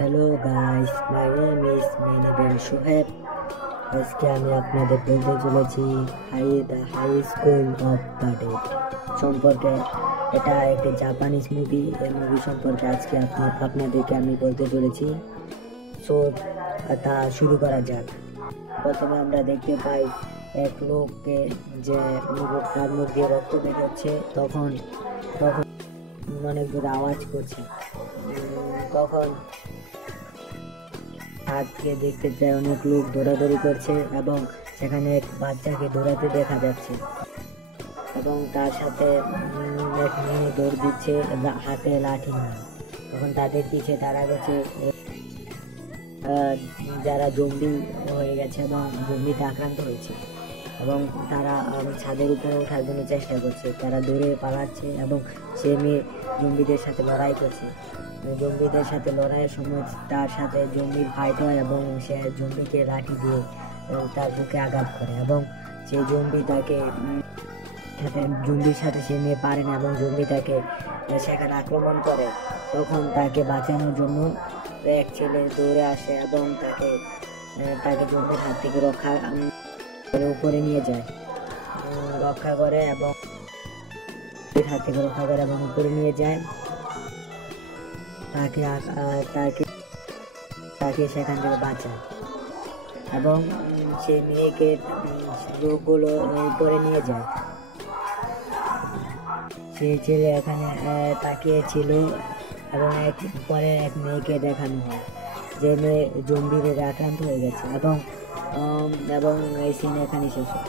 Hello guys, my name is মেনিবেন সোহেব। আজকে আমি আপনাদের বলতে চলেছি the high school of the dead সম্পর্কে। এটা একটি জাপানিজ মুভি। এই মুভি সম্পর্কে আজকে আপনাদেরকে আমি বলতে চলেছি। সো তা শুরু করা যাক। প্রথমে আমরা দেখতে পাই এক লোককে, যে তার মুখ দিয়ে রক্ত বেরোচ্ছে। তখন অনেক জোরে আওয়াজ করছে। তখন হাতকে দেখতে চায়, অনেক লোক দৌড়াদৌড়ি করছে এবং সেখানে এক বাচ্চাকে দৌড়াতে দেখা যাচ্ছে এবং তার সাথে এক মেয়ে দৌড় দিচ্ছে হাতে লাঠি নিয়ে। তখন তাদের পিছে তারা গেছে যারা জম্বি হয়ে গেছে এবং জম্বিতে আক্রান্ত হয়েছে, এবং তারা ছাদের উপরে ওঠার জন্য চেষ্টা করছে। তারা দৌড়ে পালাচ্ছে এবং সে মেয়ে জম্বিদের সাথে লড়াই করছে। জম্বিদের সাথে লড়াইয়ের সময় তার সাথে জম্বির ফাইট হয় এবং সে জম্বিকে লাঠি দিয়ে তার বুকে আঘাত করে এবং সেই জম্বির সাথে সে মেয়ে পারে না এবং জম্বি তাকে সেখানে আক্রমণ করে। তখন তাকে বাঁচানোর জন্য এক ছেলে দৌড়ে আসে এবং তাকে জম্বির হাত থেকে রক্ষা উপরে নিয়ে যায়, রক্ষা করে এবং হাত থেকে রক্ষা করে এবং উপরে নিয়ে যায়। তাকে সেখান থেকে বাঁচায় এবং সে মেয়েকে লোকগুলো উপরে নিয়ে যায়। সেই ছেলে এখানে তাকিয়েছিল এবং পরে এক মেয়েকে দেখানো হয়, যে মেয়ে জম্বির আক্রান্ত হয়ে গেছে এবং এই সিন এখানে শেষ হয়।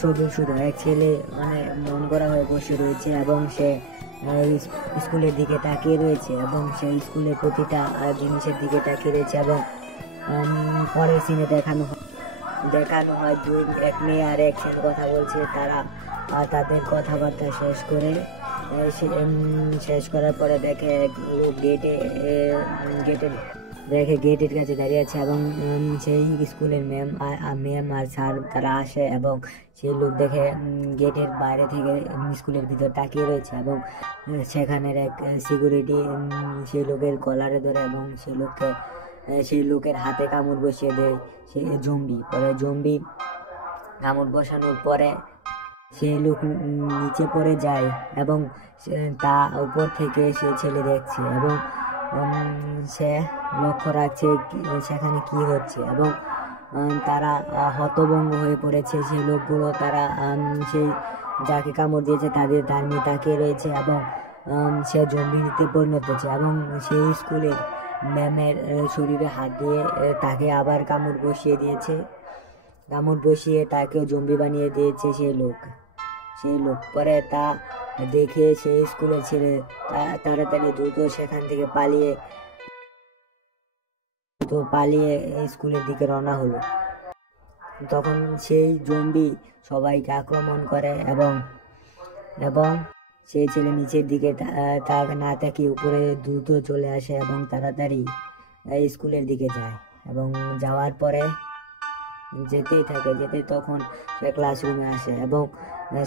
শুধু এক ছেলে মন করা হয়ে বসে রয়েছে এবং সে স্কুলের দিকে তাকিয়ে রয়েছে এবং সে স্কুলের প্রতিটা জিনিসের দিকে তাকিয়ে রয়েছে এবং পরের সিনে দেখানো হয় এক মেয়ে আর এক ছেলে কথা বলছে। তারা তাদের কথাবার্তা শেষ করার পরে দেখে এক লোক গেটের কাছে দাঁড়িয়ে আছে এবং সেই স্কুলের ম্যাম আর স্যার তারা আসে এবং সেই লোক দেখে গেটের বাইরে থেকে স্কুলের ভিতর তাকিয়ে রয়েছে এবং সেখানের এক সিকিউরিটি সেই লোকের কলারে ধরে এবং সেই লোকের হাতে কামড় বসিয়ে দেয় সেই জম্বি কামড় বসানোর পরে সেই লোক নিচে পড়ে যায় এবং তা উপর থেকে সে ছেলে দেখছে এবং সে লক্ষ্য রাখছে সেখানে কি হচ্ছে এবং তারা হতভম্ব হয়ে পড়েছে। সেই লোকগুলো তারা সেই যাকে কামড় দিয়েছে তার নিয়ে তাকিয়ে রয়েছে এবং সে জম্বিতে পরিণত হচ্ছে এবং সেই স্কুলের ম্যামের শরীরে হাত দিয়ে তাকে আবার কামড় বসিয়ে তাকেও জম্বি বানিয়ে দিয়েছে সেই লোক। পরে তা দেখে সেই স্কুলের ছেলে তাড়াতাড়ি দ্রুত সেখান থেকে পালিয়ে স্কুলের দিকে রওনা হলো। তখন সেই জম্বি সবাইকে আক্রমণ করে এবং সেই ছেলে নিচের দিকে না তাকিয়ে উপরে দ্রুত চলে আসে এবং তাড়াতাড়ি স্কুলের দিকে যায় এবং যাওয়ার পরে যেতে তখন সে ক্লাসরুমে আসে এবং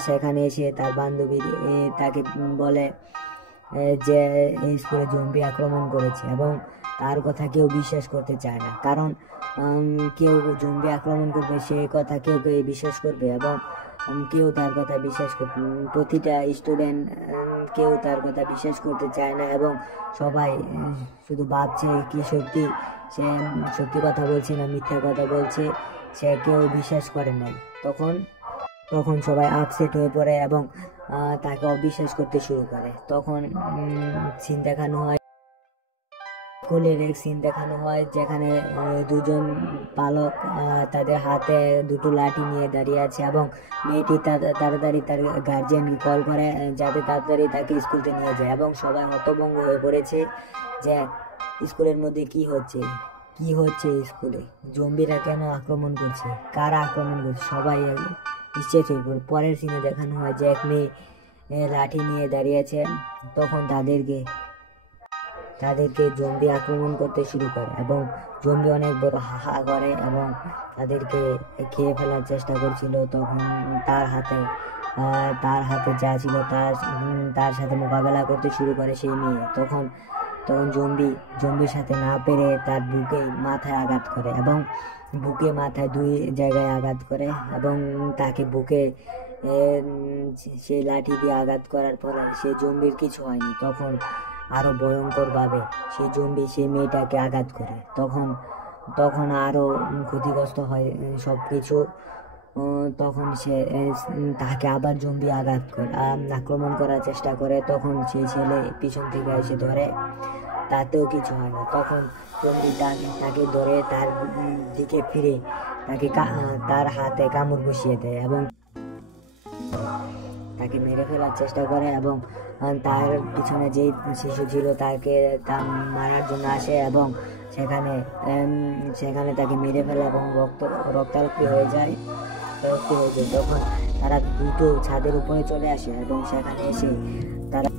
সেখানে এসে তার বান্ধবী তাকে বলে যে এই স্কুলে জম্বি আক্রমণ করেছে এবং তার কথা কেউ বিশ্বাস করতে চায় না, কারণ কেউ জম্বি আক্রমণ করবে সে কথা কেউ বিশ্বাস করবে এবং কেউ তার কথা বিশ্বাস করবে, প্রতিটা স্টুডেন্ট কেউ তার কথা বিশ্বাস করতে চায় না এবং সবাই শুধু ভাবছে কি সে সত্যি কথা বলছে না মিথ্যা কথা বলছে, সে কেউ বিশ্বাস করে নাই। তখন সবাই আপসেট হয়ে পড়ে এবং তাকে অবিশ্বাস করতে শুরু করে। তখন সিন দেখানো হয়, স্কুলের এক সিন দেখানো হয় যেখানে দুজন বালক তাদের হাতে দুটো লাঠি নিয়ে দাঁড়িয়ে আছে এবং মেয়েটি তাড়াতাড়ি তার গার্জিয়ানকে কল করে যাতে তাড়াতাড়ি তাকে স্কুলতে নিয়ে যায় এবং সবাই হতভম্ব হয়ে পড়েছে যে স্কুলের মধ্যে কি হচ্ছে স্কুলে জম্বিরা কেন আক্রমণ করছে, কারা আক্রমণ করছে, সবাই নিশ্চিত হয়ে পড়ে। পরের সিনে দেখানো হয় যে এক মেয়ে লাঠি নিয়ে দাঁড়িয়ে আছে। তখন তাদেরকে জম্বি আক্রমণ করতে শুরু করে এবং জম্বি অনেক বড় হাহা করে এবং তাদেরকে খেয়ে ফেলার চেষ্টা করছিল। তখন তার হাতে যা ছিল তার সাথে মোকাবেলা করতে শুরু করে সেই মেয়ে। তখন তখন জম্বির সাথে না পেরে তার বুকে মাথায় আঘাত করে এবং বুকে মাথায় 2 জায়গায় আঘাত করে এবং তাকে বুকে সেই লাঠি দিয়ে আঘাত করার পরে সে জম্বির কিছু হয়নি। তখন আরো ভয়ঙ্করভাবে সেই জম্বি সেই মেয়েটাকে আঘাত করে। তখন আরো ক্ষতিগ্রস্ত হয় সবকিছু। তখন সে তাকে আবার জম্বি আক্রমণ করার চেষ্টা করে। তখন সেই ছেলে পিছন থেকে এসে ধরে, তাতেও কিছু হয় না। তখন জম্বি তাকে ধরে তার দিকে ফিরে তার হাতে কামড় বসিয়ে দেয় এবং তাকে মেরে ফেলার চেষ্টা করে এবং তার পিছনে যেই শিশু ছিল তাকে মারার জন্য আসে এবং সেখানে তাকে মেরে ফেলে এবং রক্তারক্তি হয়ে যায়। তখন তারা দ্রুত ছাদের উপরে চলে আসে এবং সেখানে এসে তারা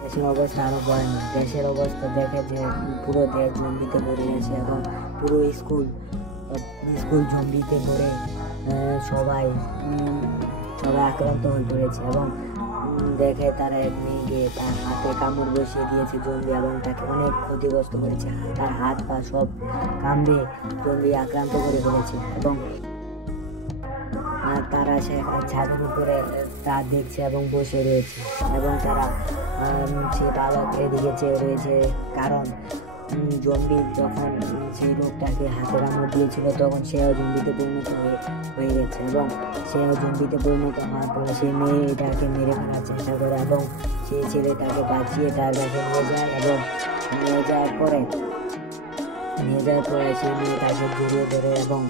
দেশের অবস্থা আরো ভয়ানক। দেশের অবস্থা দেখে যে পুরো দেশ জম্বিতে ভরে গেছে এবং পুরো স্কুল জম্বিতে ভরে সবাই আক্রান্ত হয়ে পড়েছে এবং দেখে তারা এক মেয়েকে তার হাতে কামড় বসিয়ে দিয়েছে জম্বি এবং তাকে অনেক ক্ষতিগ্রস্ত করেছে। তার হাত পা সব কামড়ে জম্বি আক্রান্ত করে ফেলেছে এবং তারা ছাদের উপরে তা দেখছে এবং বসে রয়েছে এবং তারা সে বালক এদিকে চেয়ে রয়েছে, কারণ জম্বি যখন সেই লোকটাকে হাতে কামড় দিয়েছিল তখন সেও জম্বিতে পরিণত হয়ে গেছে এবং সেও জম্বিতে পরিণত হওয়ার পরে সেই মেয়েটাকে মেরে ফেলার চেষ্টা করে এবং সেই ছেলেটাকে বাঁচিয়ে তার কাছে নিয়ে যায় এবং নিয়ে যাওয়ার পরে সেই মেয়েটাকে জড়িয়ে ধরে এবং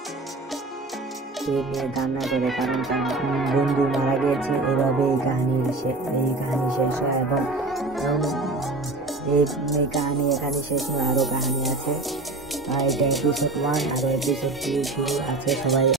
সেই মেয়ে কান্না করে, কারণ তার বন্ধু মারা গিয়েছে। এভাবে এই কাহিনী শেষ হয় এবং এই কাহিনী এখানে শেষ নয়, আরো কাহিনী আছে। এটা এপিসোড 1 আর এপিসোড 2 শুরু আছে। সবাই